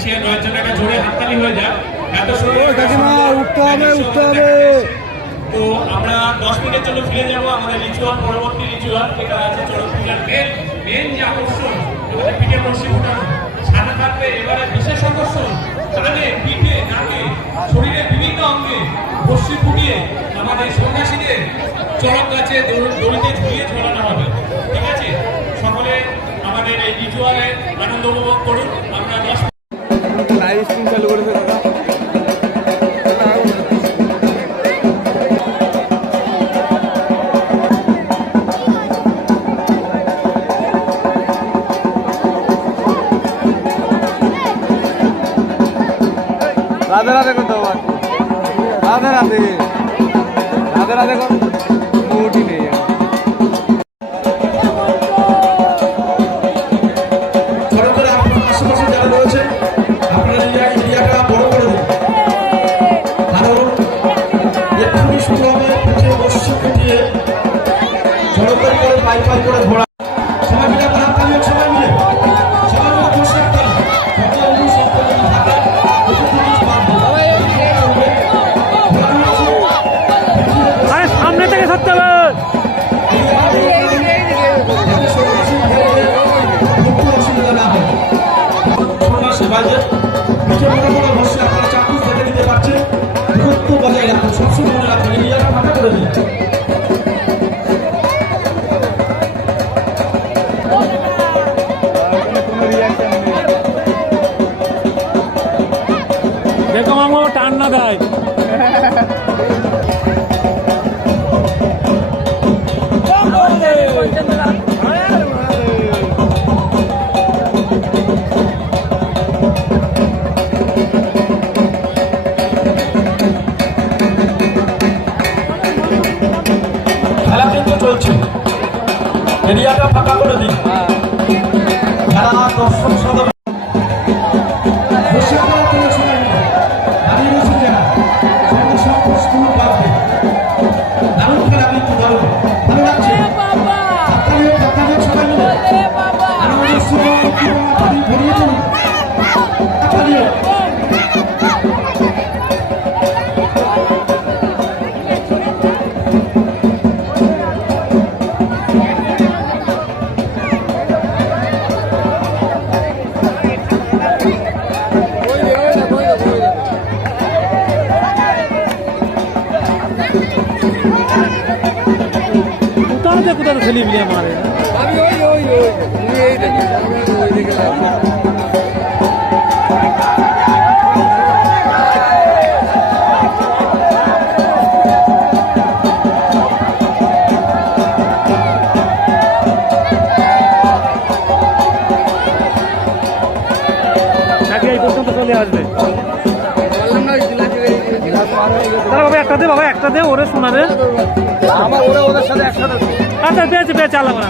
সে নয়ের জন্য একটা জোরে হাততালি হয়ে যায়। এত উঠতে হবে। তো আমরা 10 মিনিটের জন্য ফিরে যাবো আমাদের রিচুয়াল, পরবর্তী রিচুয়াল যেটা আছে চড়ক পূজার মেন যে আকর্ষণ আমাদের পিঠে রশ্মি ফোটানো সাদা থাকবে। এবারে বিশেষ আকর্ষণ কানে, পিঠে, নাকে, শরীরের বিভিন্ন অঙ্গে রশ্মি ফুটিয়ে আমাদের সন্ন্যাসীদের চড়ক গাছে দড়িতে ঝুলিয়ে ঝোলানো হবে। ঠিক আছে, সকলে আমাদের এই রিচুয়ালে আনন্দ উপভোগ করুন। আমরা 10 লাইভ স্ট্রিম চালু করেছে দাদা। রাধে রাধে করতে হবে, রাধে রাধে রাধে রাধে কর মুটি নেই। আশেপাশে যারা রয়েছে আপনারা এরিয়াটা বড় করে দিন, কারণ এক্ষুনি শুরু হবে পিঠে বসে পিটিয়ে ঝড়কারি করে পাই পাই করে ঘোরা। সবাই মিলে হাত তালি, সবাই মিলে বসে একটা সামনে থেকে থাকতে হবে। আপনারা চাকরি দেখে নিতে পারছেন, দূরত্ব বজায় রাখুন, সবসময় মনে রাখবেন এরিয়াটা ফাঁকা করে দিন। দেখো মামা টান না দেয়। খেলা কিন্তু চলছে, এরিয়াটা ফাঁকা করে দিন। খেলা দর্শক সদস্য দারুণ খেলা কিন্তু দারুণ ভালো লাগছে। কোথাও খেলি মিলিয়ে মারে আমি এই দেখি ওই দিকে এই পর্যন্ত চলে আসবে। বাবা একটা দে ওরে শোনা রে আমার ওদের সাথে একসাথে। আচ্ছা পেয়েছি আলাম না।